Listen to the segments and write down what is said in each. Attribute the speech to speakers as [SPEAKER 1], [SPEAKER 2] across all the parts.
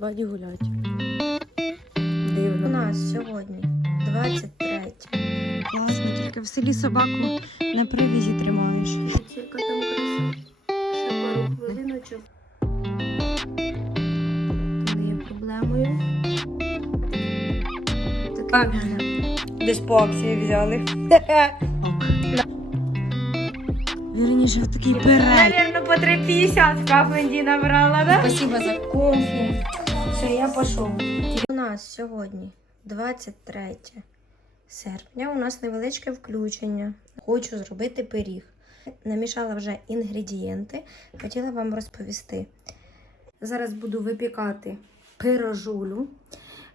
[SPEAKER 1] баді гулять. Дивно.
[SPEAKER 2] У нас сьогодні 23.
[SPEAKER 1] Класно, тільки в селі собаку на привізі тримаєш.
[SPEAKER 2] Яка там краса. Ще пару хвилиночок. Є проблемою.
[SPEAKER 1] Так. Десь по акції взяли. Вірніше, в такий перелік.
[SPEAKER 2] Наверное, по 3,50 в кафенді набрала, да? Спасибо за комфі. Все, я пішов. У нас сьогодні 23 серпня. У нас невеличке включення. Хочу зробити пиріг. Намішала вже інгредієнти. Хотіла вам розповісти. Зараз буду випікати пирожулю.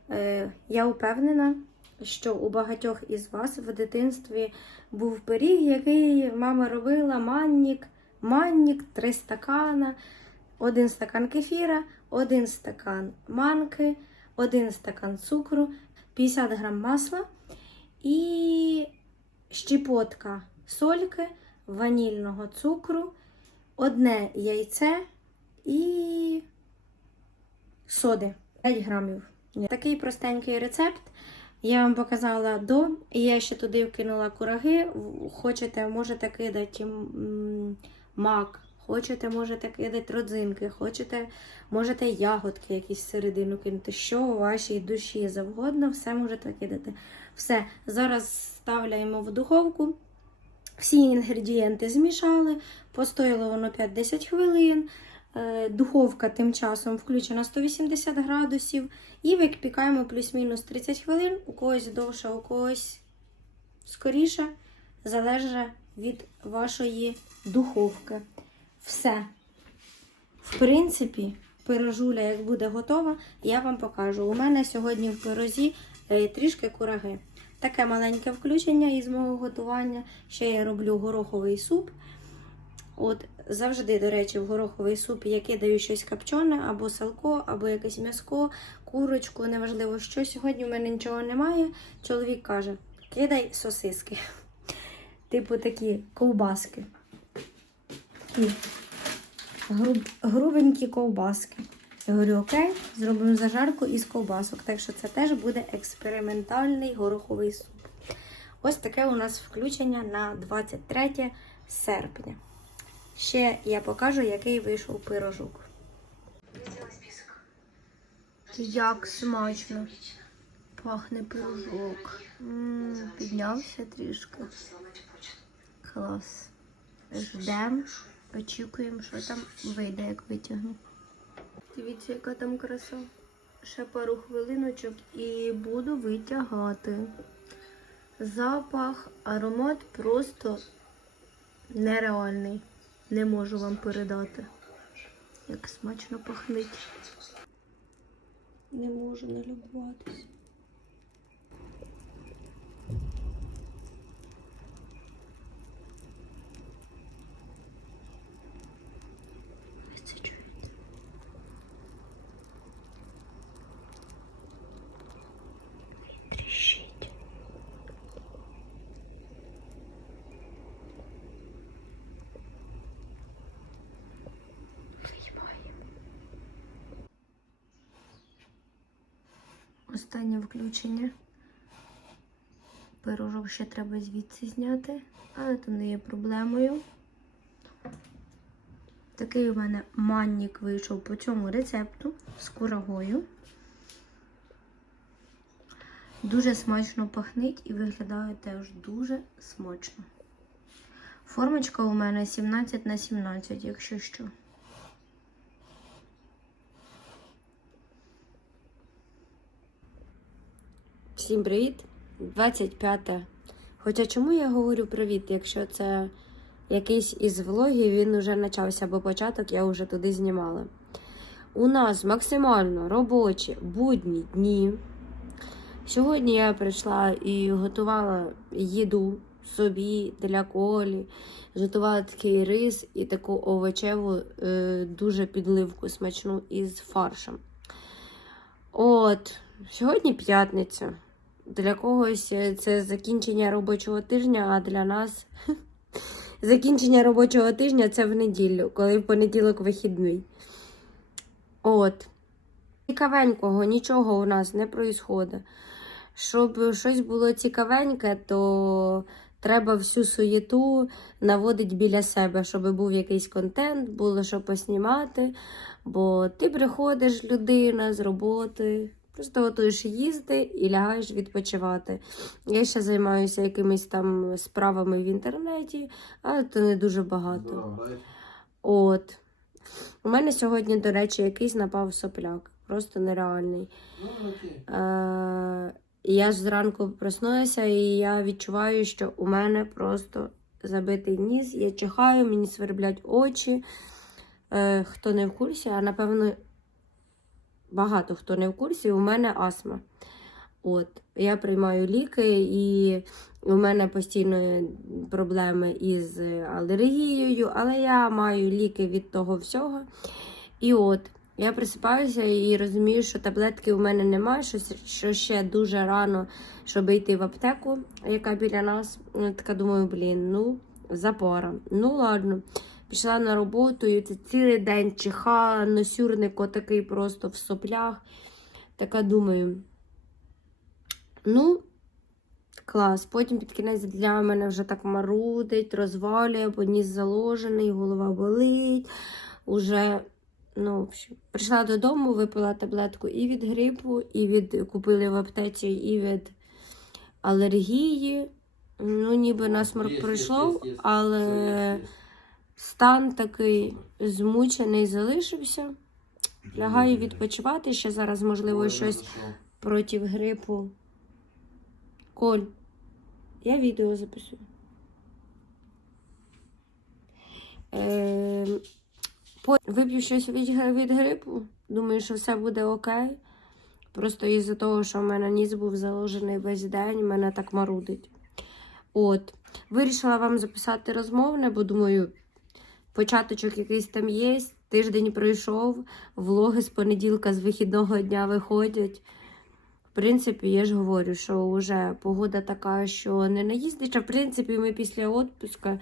[SPEAKER 2] Е, я впевнена, що у багатьох із вас в дитинстві був пиріг, який мама робила маннік, маннік, три стакана, один стакан кефіра, один стакан манки, один стакан цукру, 50 грам масла і щепотка сольки, ванільного цукру, одне яйце і соди 5 грамів. Такий простенький рецепт. Я вам показала до, і я ще туди вкинула кураги. Хочете, можете кидати мак, хочете, можете кидати родзинки, хочете, можете ягодки якісь всередину кинути. Що у вашій душі завгодно, все можете кидати. Все, зараз ставляємо в духовку. Всі інгредієнти змішали, постояло воно 5-10 хвилин. Е, Духовка тим часом включена 180 градусів. І випікаємо плюс-мінус 30 хвилин, у когось довше, у когось скоріше, залежить від вашої духовки. Все. В принципі, пирожуля, як буде готова, я вам покажу. У мене сьогодні в пирозі е, трішки кураги. Таке маленьке включення із мого готування. Ще я роблю гороховий суп. От завжди, до речі, в гороховий суп я кидаю щось копчене, або салко, або якесь м'яско, курочку, неважливо що. Сьогодні в мене нічого немає. Чоловік каже: кидай сосиски. Типу такі ковбаски. Груб, грубенькі ковбаски. Я говорю, окей, зробимо зажарку із ковбасок. Так що це теж буде експериментальний гороховий суп. Ось таке у нас включення на 23 серпня. Ще я покажу, який вийшов пирожок. Як смачно пахне пирожок. М, Піднявся трішки. Клас. Ждемо, очікуємо, що там вийде, як витягну. Дивіться, яка там краса. Ще пару хвилиночок і буду витягати. Запах, аромат просто нереальний. Не можу вам передати. Як смачно пахнить. Не можу налюбуватись. Включення. Пирожок ще треба звідси зняти, але то не є проблемою. Такий у мене маннік вийшов по цьому рецепту з курагою. Дуже смачно пахнить і виглядає теж дуже смачно. Формочка у мене 17 на 17, якщо що.
[SPEAKER 1] Всім привіт! 25. Хоча чому я говорю привіт, якщо це якийсь із влогів, він вже почався, бо початок я вже туди знімала. У нас максимально робочі будні дні. Сьогодні я прийшла і готувала їду собі для колі, готувала такий рис і таку овочеву е, дуже підливку смачну із фаршем. От, сьогодні п'ятниця. Для когось е, це закінчення робочого тижня, а для нас закінчення робочого тижня це в неділю, коли в понеділок вихідний. От.
[SPEAKER 2] Цікавенького нічого у нас не проїсходить. Щоб щось було цікавеньке, то треба всю суєту наводити біля себе, щоб був якийсь контент, було що поснімати. Бо ти приходиш, людина з роботи, просто готуєш їсти і лягаєш відпочивати. Я ще займаюся якимись там справами в інтернеті, але то не дуже багато. От. У мене сьогодні, до речі, якийсь напав сопляк. Просто нереальний. Е, я ж зранку проснулася, і я відчуваю, що у мене просто забитий ніс. Я чихаю, мені сверблять очі. Е, хто не в курсі, а напевно, багато хто не в курсі, у мене астма. От, я приймаю ліки, і у мене постійно проблеми із алергією, але я маю ліки від того всього. І от, я присипаюся і розумію, що таблетки у мене немає, що, що ще дуже рано, щоб йти в аптеку, яка біля нас. Я така думаю, блін, ну, запора. Ну ладно. Пішла на роботу, і це цілий день чихала, носюрник отакий просто в соплях. Така думаю. Ну, клас. Потім під кінець дня мене вже так марудить, розвалює, бо ніс заложений, голова болить. Уже, ну, в общем, прийшла додому, випила таблетку і від грипу, і від купили в аптеці, і від алергії. Ну, ніби насморк пройшов, але стан такий змучений залишився. Лягаю відпочивати. Ще зараз, можливо, щось проти грипу. Коль, я відео записую. Е, вип'ю щось від, від грипу. Думаю, що все буде окей. Просто із-за того, що в мене ніс був заложений весь день, мене так марудить. От. Вирішила вам записати розмовне, бо думаю, початочок якийсь там є. Тиждень пройшов, влоги з понеділка, з вихідного дня виходять. В принципі, я ж говорю, що вже погода така, що не наїздиш. А в принципі, ми після відпуска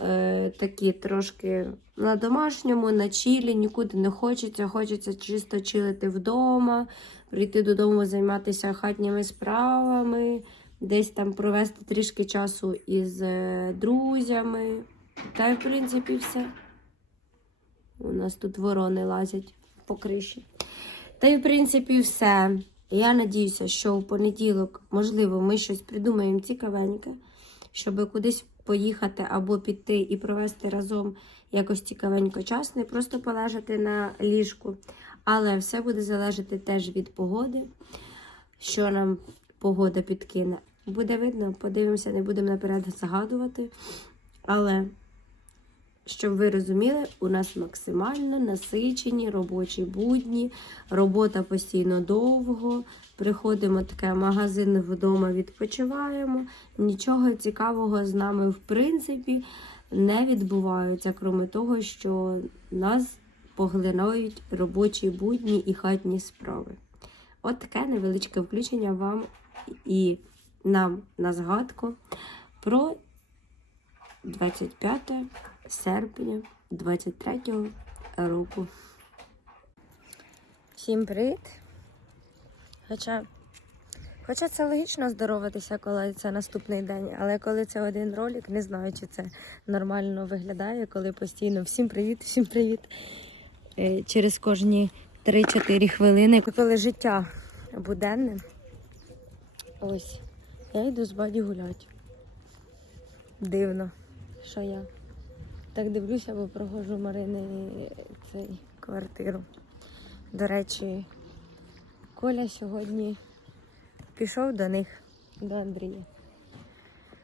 [SPEAKER 2] е, такі трошки на домашньому, на чілі, нікуди не хочеться. Хочеться чисто чилити вдома, прийти додому, займатися хатніми справами, десь там провести трішки часу із е, друзями. Та й в принципі все. У нас тут ворони лазять по криші. Та й в принципі все. Я надіюся, що в понеділок, можливо, ми щось придумаємо цікавеньке, щоб кудись поїхати або піти і провести разом якось цікавенько час, не просто полежати на ліжку. Але все буде залежати теж від погоди, що нам погода підкине. Буде видно, подивимося, не будемо наперед загадувати. Але щоб ви розуміли, у нас максимально насичені робочі будні, робота постійно довго. Приходимо таке магазин вдома, відпочиваємо. Нічого цікавого з нами, в принципі, не відбувається, крім того, що нас поглинають робочі будні і хатні справи. От таке невеличке включення вам і нам на згадку про 25 серпня 23 року. Всім привіт! Хоча, хоча це логічно здороватися, коли це наступний день, але коли це один ролик, не знаю, чи це нормально виглядає, коли постійно всім привіт, всім привіт. Е, Через кожні 3-4 хвилини, коли життя буденне. Ось, я йду з баді гулять. Дивно, що я так дивлюся, бо проходжу Марини цей квартиру. До речі, Коля сьогодні пішов до них, до Андрія.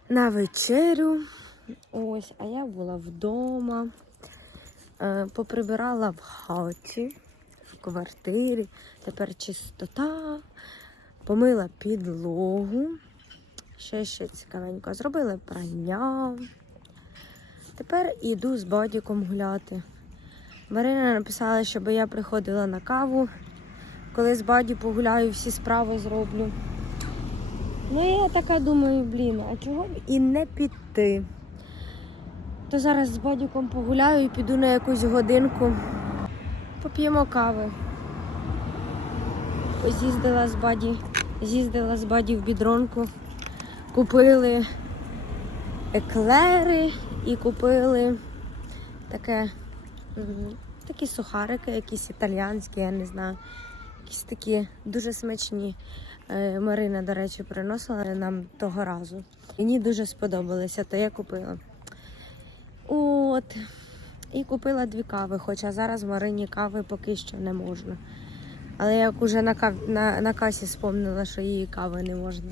[SPEAKER 2] На вечерю. Ось, а я була вдома, е, поприбирала в хаті, в квартирі. Тепер чистота, помила підлогу. Ще ще цікавенько. Зробила прання. Тепер іду з бадіком гуляти. Марина написала, щоб я приходила на каву. Коли з баді погуляю, всі справи зроблю. Ну я така думаю, блін, а чого б і не піти? То зараз з бадіком погуляю і піду на якусь годинку. Поп'ємо кави. З'їздила з баді, з'їздила з баді в бідронку, купили еклери і купили таке, такі сухарики, якісь італіянські, я не знаю. Якісь такі дуже смачні. Е, Марина, до речі, приносила нам того разу. Мені дуже сподобалося, то я купила. От. І купила дві кави, хоча зараз Марині кави поки що не можна. Але як уже на, кав... на, на касі спомнила, що її кави не можна.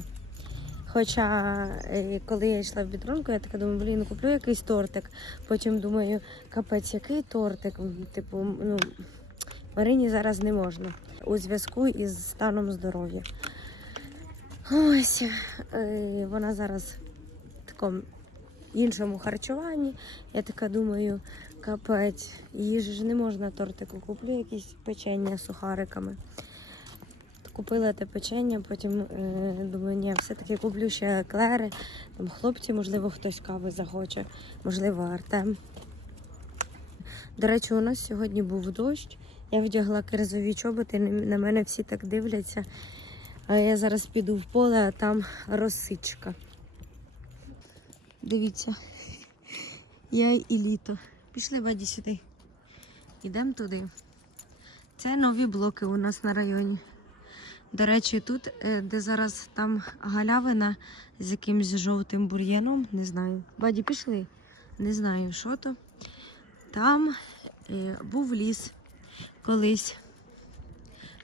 [SPEAKER 2] Хоча, е, коли я йшла в бідронку, я така думаю, блін, куплю якийсь тортик. Потім думаю, капець, який тортик? Типу, ну, Марині зараз не можна у зв'язку із станом здоров'я. Ось е, вона зараз в такому іншому харчуванні. Я така думаю, капець, їй же ж не можна тортику. Куплю якісь печення з сухариками. Купила те печення, потім е, думаю, ні, все-таки куплю ще еклери. Там хлопці, можливо, хтось кави захоче, можливо, Артем. До речі, у нас сьогодні був дощ. Я вдягла кирзові чоботи, на мене всі так дивляться. А я зараз піду в поле, а там росичка. Дивіться, я і літо. Пішли баді сюди. Йдемо туди. Це нові блоки у нас на районі. До речі, тут, е, де зараз там галявина з якимось жовтим бур'яном, не знаю. Баді, пішли. Не знаю, що то. Там е, був ліс колись.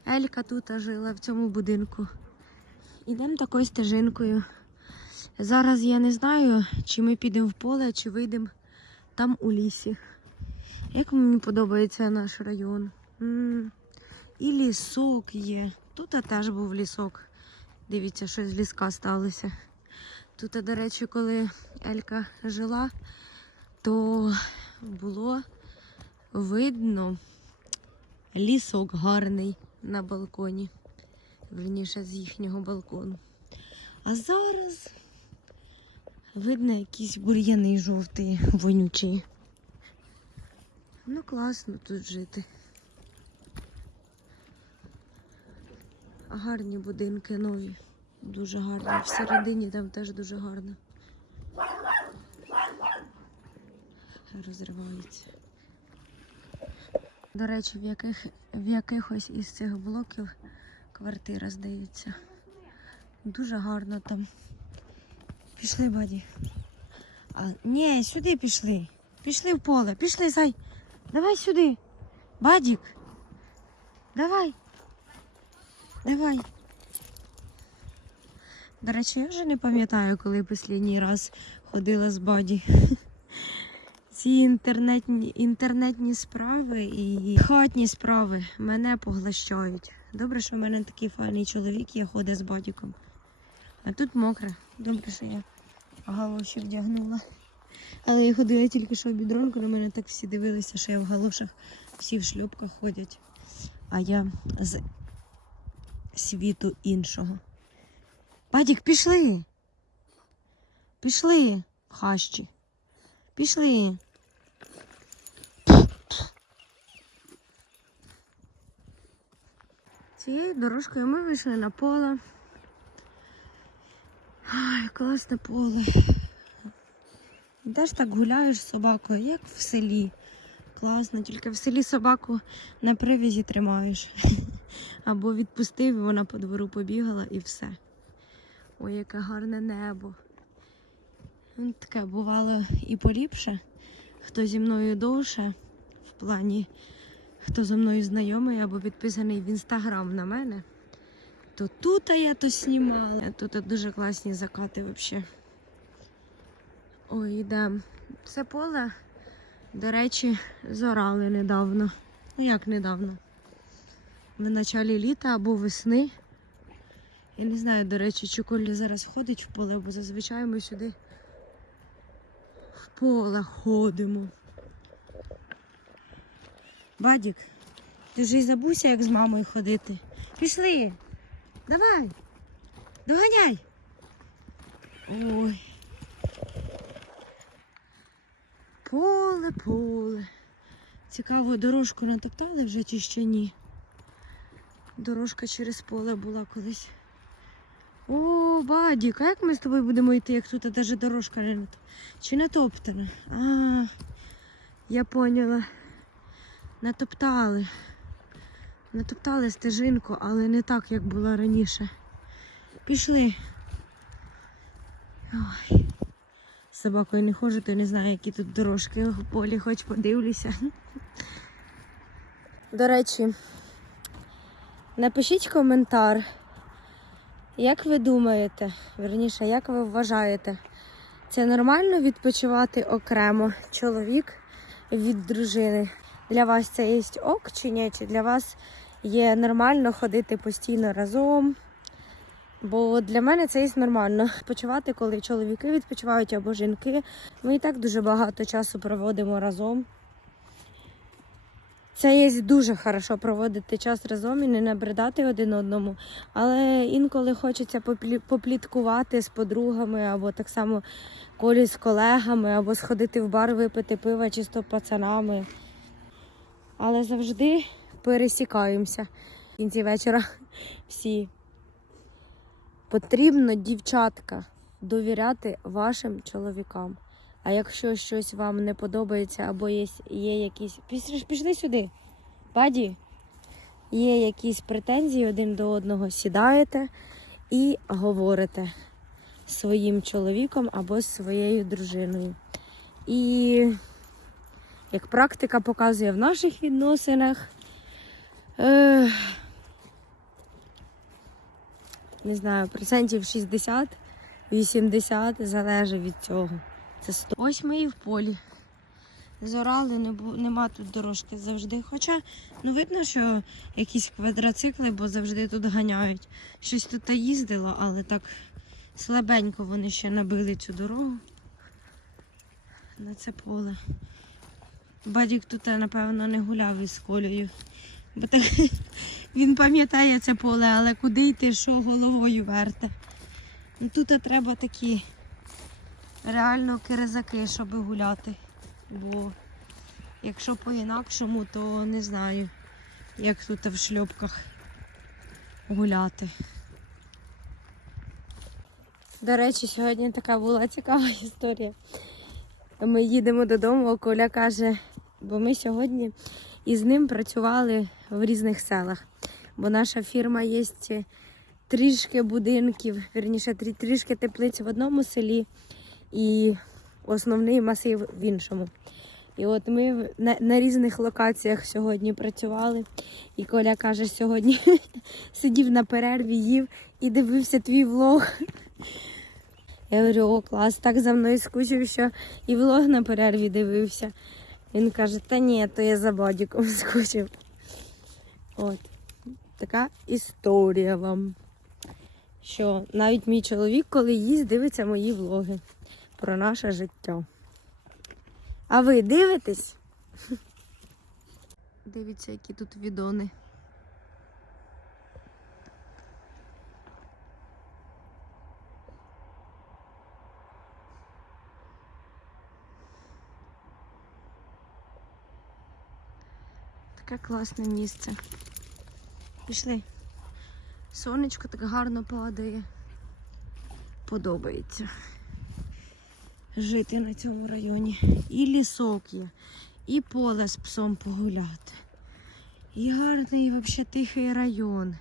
[SPEAKER 2] Елька тут жила в цьому будинку. Ідемо такою стежинкою. Зараз я не знаю, чи ми підемо в поле, чи вийдемо там у лісі. Як мені подобається наш район. М, І лісок є. Тут теж був лісок. Дивіться, що з ліска сталося. Тут, до речі, коли Елька жила, то було видно лісок гарний на балконі. Верніше, з їхнього балкону. А зараз видно якісь бур'яни жовті, вонючі. Ну, класно тут жити. Гарні будинки нові. Дуже гарні. Всередині там теж дуже гарно. Розривається. До речі, в, яких, в якихось із цих блоків квартира здається. Дуже гарно там. Пішли, баді. А, ні, сюди пішли. Пішли в поле. Пішли, зай. Давай сюди. Бадік. Давай. Давай. До речі, я вже не пам'ятаю, коли останній раз ходила з Баді. Ці інтернетні, інтернетні справи і хатні справи мене поглощають. Добре, що в мене такий файний чоловік, я ходить з бадіком. А тут мокре. Добре, що я галоші вдягнула. Але я ходила тільки що в бідронку, на мене так всі дивилися, що я в галошах, всі в шлюпках ходять. А я з світу іншого. Бадік, пішли. Пішли в хащі. Пішли. Цією дорожкою ми вийшли на поле. Ай, класне поле. Де так гуляєш з собакою, як в селі. Класно, тільки в селі собаку на привязі тримаєш. Або відпустив, і вона по двору побігала і все. Ой, яке гарне небо. Ну, Таке бувало і поліпше. Хто зі мною довше, в плані, хто зі мною знайомий або підписаний в інстаграм на мене, то тут я то знімала. Тут дуже класні закати взагалі. Ой, йдемо. Це поле, до речі, зорали недавно. Ну як недавно? В началі літа або весни. Я не знаю, до речі, чи Коля зараз ходить в поле, бо зазвичай ми сюди в поле ходимо. Бадік, ти вже й забувся, як з мамою ходити. Пішли. Давай. Доганяй. Ой. Поле, поле. Цікаво, дорожку натоптали вже чи ще ні? Дорожка через поле була колись. О, Бадік, а як ми з тобою будемо йти, як тут навіть дорожка не чи натоптана? А, я поняла. Натоптали. Натоптали стежинку, але не так, як було раніше. Пішли. Ой. Собакою не ходжу, то не знаю, які тут дорожки в полі, хоч подивлюся. До речі, напишіть коментар, як ви думаєте, верніше, як ви вважаєте, це нормально відпочивати окремо чоловік від дружини? Для вас це є ок чи ні? Чи для вас є нормально ходити постійно разом? Бо для мене це є нормально почувати, коли чоловіки відпочивають або жінки. Ми і так дуже багато часу проводимо разом. Це є дуже хорошо проводити час разом і не набридати один одному. Але інколи хочеться попліткувати з подругами, або так само колі з колегами, або сходити в бар, випити пива чисто пацанами. Але завжди пересікаємося в кінці вечора всі. Потрібно, дівчатка, довіряти вашим чоловікам. А якщо щось вам не подобається або є, є якісь. Пішли, сюди. Баді, є якісь претензії один до одного, сідаєте і говорите своїм чоловіком або своєю дружиною. І як практика показує в наших відносинах. Е, не знаю, процентів 60-80 залежить від цього. Це 100. Ось ми і в полі. Зорали, не бу- нема тут дорожки завжди. Хоча, ну видно, що якісь квадроцикли, бо завжди тут ганяють. Щось тут їздило, але так слабенько вони ще набили цю дорогу. На це поле. Бадік тут, напевно, не гуляв із колею. Бо так він пам'ятає це поле, але куди йти, що головою верте. Ну, тут треба такі реально киризаки, щоб гуляти. Бо якщо по-інакшому, то не знаю, як тут в шльопках гуляти. До речі, сьогодні така була цікава історія. Ми їдемо додому, Коля каже, бо ми сьогодні із ним працювали в різних селах. Бо наша фірма є трішки будинків, вірніше, трішки теплиць в одному селі і основний масив в іншому. І от ми на, на різних локаціях сьогодні працювали. І Коля каже, сьогодні сидів на перерві, їв і дивився твій влог. Я говорю, о, клас, так за мною скучив, що і влог на перерві дивився. Він каже, та ні, то я за бадіком скучив. От. Така історія вам. Що навіть мій чоловік, коли їсть, дивиться мої влоги про наше життя. А ви дивитесь? Дивіться, які тут відони. Таке класне місце. Пішли. Сонечко так гарно падає. Подобається жити на цьому районі. І лісок є, і поле з псом погуляти. І гарний взагалі тихий район.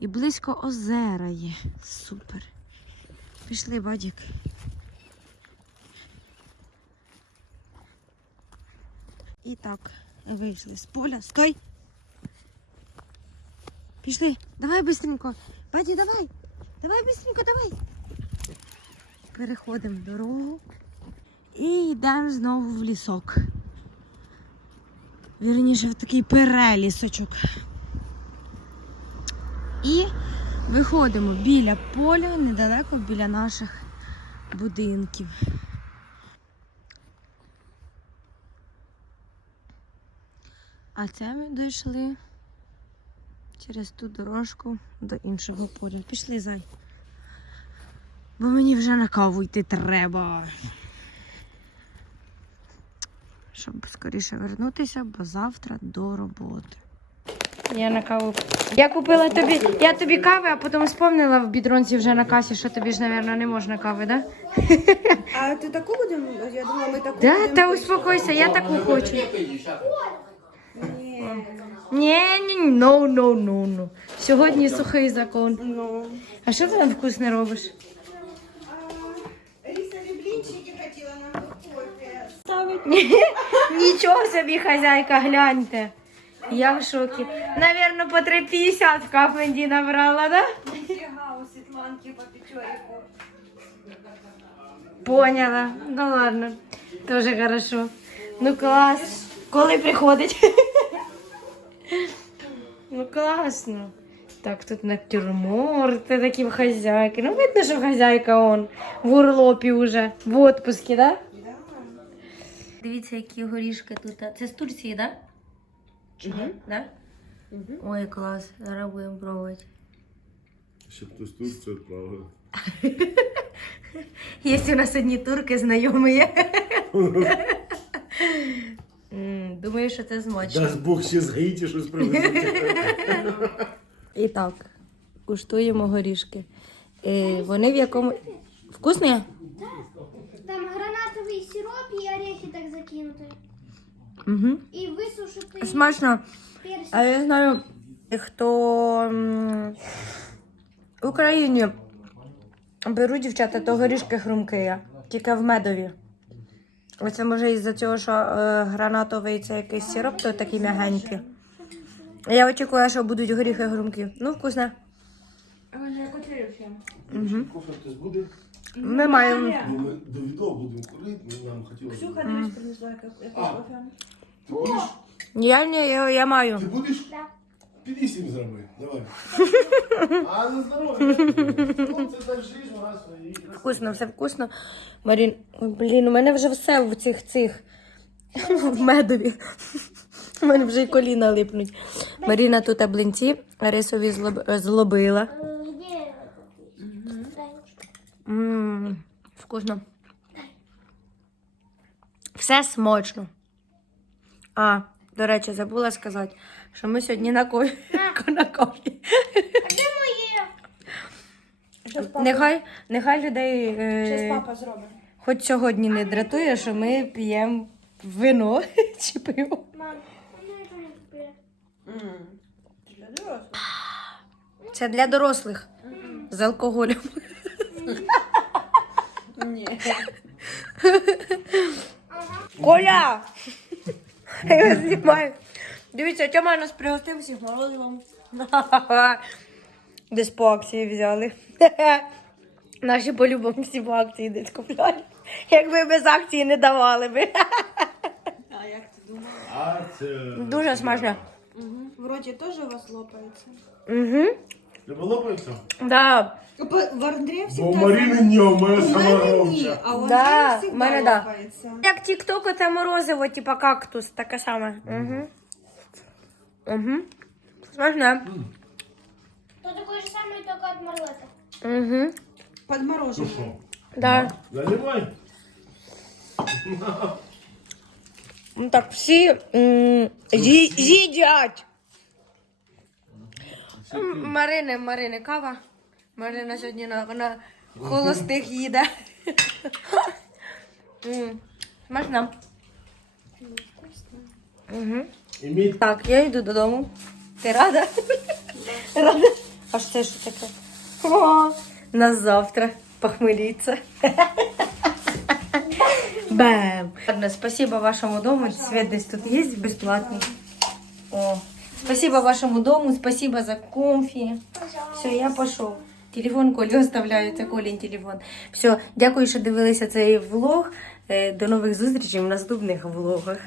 [SPEAKER 2] І близько озера є. Супер. Пішли, бадік. І так, вийшли з поля. Стой! Пішли, давай быстренько. Баді, давай! Давай быстренько, давай! Переходимо дорогу і йдемо знову в лісок. Вірніше в такий перелісочок. І виходимо біля поля, недалеко біля наших будинків. А це ми дійшли через ту дорожку до іншого поля. Пішли зай. Бо мені вже на каву йти треба. Щоб скоріше вернутися, бо завтра до роботи. Я на каву. Я купила тобі, я тобі кави, а потім вспомнила в бідронці вже на касі, що тобі ж, мабуть, не можна кави, да?
[SPEAKER 3] А ти таку будемо? Я думала, ми таку
[SPEAKER 2] Да,
[SPEAKER 3] будемо
[SPEAKER 2] та
[SPEAKER 3] пити.
[SPEAKER 2] успокойся, я таку хочу.
[SPEAKER 3] Ні.
[SPEAKER 2] Ні, ні, no, no, no, no. Сьогодні сухий закон.
[SPEAKER 3] Ну.
[SPEAKER 2] А що ти там вкусне робиш?
[SPEAKER 3] Рисові блінчики хотіла нам тут кофе. Ставить.
[SPEAKER 2] Нічого собі, хазяйка, гляньте. Я в шокі. Навірно, по 3,50 в кафенді набрала, да?
[SPEAKER 3] Фіга у Світланки по печорику.
[SPEAKER 2] Поняла. Ну ладно. Тоже хорошо. Ну клас. Коли приходить? Ну класно. Так, тут натюрморти такі в хазяйки. Ну, видно, що хазяйка он в урлопі уже, в отпуске, да?
[SPEAKER 3] Да.
[SPEAKER 2] Дивіться, які горішки тут. Це з Турції, да? Чи ні? Да? Ой, клас. Зараз будемо пробувати.
[SPEAKER 4] Щоб хтось Турцію відправив.
[SPEAKER 2] Є у нас одні турки знайомі. Думаю, що це смачно.
[SPEAKER 4] Дасть Бог ще з Гаїті щось привезти.
[SPEAKER 2] І так, куштуємо горішки. Е, вони в якому. Вкусні?
[SPEAKER 5] Гранатовий сироп і орехи так закинуті.
[SPEAKER 2] Угу.
[SPEAKER 5] І висушити
[SPEAKER 2] Смачно.
[SPEAKER 5] персик.
[SPEAKER 2] А я знаю, хто м, в Україні беруть дівчата, то горішки хрумкі, тільки в медові. Оце може із-за цього, що е, гранатовий це якийсь сироп, то такий м'ягенький. Я очікую, що будуть горіхи хрумкі. Ну, вкусно. Угу.
[SPEAKER 4] Кофе хтось буде?
[SPEAKER 2] Ми маємо.
[SPEAKER 4] Ну, ми до відео будемо курити, ну, нам хотілося.
[SPEAKER 3] Ксюха дивись принесла яку- якусь
[SPEAKER 4] А.
[SPEAKER 3] кофе.
[SPEAKER 4] Ти будеш?
[SPEAKER 2] Я, ні, я, я маю.
[SPEAKER 4] Ти будеш?
[SPEAKER 5] Да.
[SPEAKER 4] Піди зроби, давай. А, на здоров'я. Ну, це так жизнь, у нас і
[SPEAKER 2] Вкусно, все вкусно. Марін, ой, блін, у мене вже все в цих цих в медові. У мене вже й коліна липнуть. Маріна тут блинці рисові злоб- злобила.
[SPEAKER 5] Е, Де? Дай.
[SPEAKER 2] Мм, вкусно. Все смачно. А, до речі, забула сказати, що ми сьогодні на кові. на кові.
[SPEAKER 3] Щас
[SPEAKER 2] Нехай, нехай людей е,
[SPEAKER 3] папа зробить.
[SPEAKER 2] хоч сьогодні не дратує, що ми п'ємо вино чи пиво.
[SPEAKER 5] Мам, ну не купила.
[SPEAKER 3] М. Для дорослих.
[SPEAKER 2] Це для дорослих з алкоголем.
[SPEAKER 3] Ні.
[SPEAKER 2] Коля! Я знімаю. Дивіться, Тьома нас пригостив всіх морозивом. Десь по акції взяли. Наші по-любому всі по акції десь купляли. Якби без акції не давали би.
[SPEAKER 3] А як ти думала?
[SPEAKER 2] Дуже смачно.
[SPEAKER 3] Угу. В роті теж у вас лопається.
[SPEAKER 2] Угу.
[SPEAKER 4] Тебе лопається?
[SPEAKER 2] Да.
[SPEAKER 3] В Андрія
[SPEAKER 4] Бо
[SPEAKER 3] всегда...
[SPEAKER 4] у Маріни ні, у мене
[SPEAKER 3] У
[SPEAKER 4] сама
[SPEAKER 3] мене ні,
[SPEAKER 4] громче.
[SPEAKER 3] а у
[SPEAKER 2] Да,
[SPEAKER 3] Андрія
[SPEAKER 2] в
[SPEAKER 3] всегда
[SPEAKER 2] мене да.
[SPEAKER 3] лопається.
[SPEAKER 2] Як тік-ток, це морозиво, типа кактус, таке саме. Угу. Угу. Смачно.
[SPEAKER 5] То такой же самый, только от Марлета.
[SPEAKER 2] Угу.
[SPEAKER 3] Подморожене.
[SPEAKER 4] Що?
[SPEAKER 2] Да.
[SPEAKER 4] Заливай.
[SPEAKER 2] Ну так, всі м, ї- їдять. Марини, Марини, кава. Марина сьогодні на, на холостих їде. М, Угу. Так, я йду додому. Ти рада? Рада? А що це що таке? О, на завтра похмеліться. Бам! Ладно, спасибо вашему дому. Свет десь тут є безплатний. О, спасибо вашему дому, спасибо за комфі. Все, я пішов. Телефон Колі оставляю, це Колін телефон. Все, дякую, що дивилися цей влог. Е, До нових зустрічей в наступних влогах.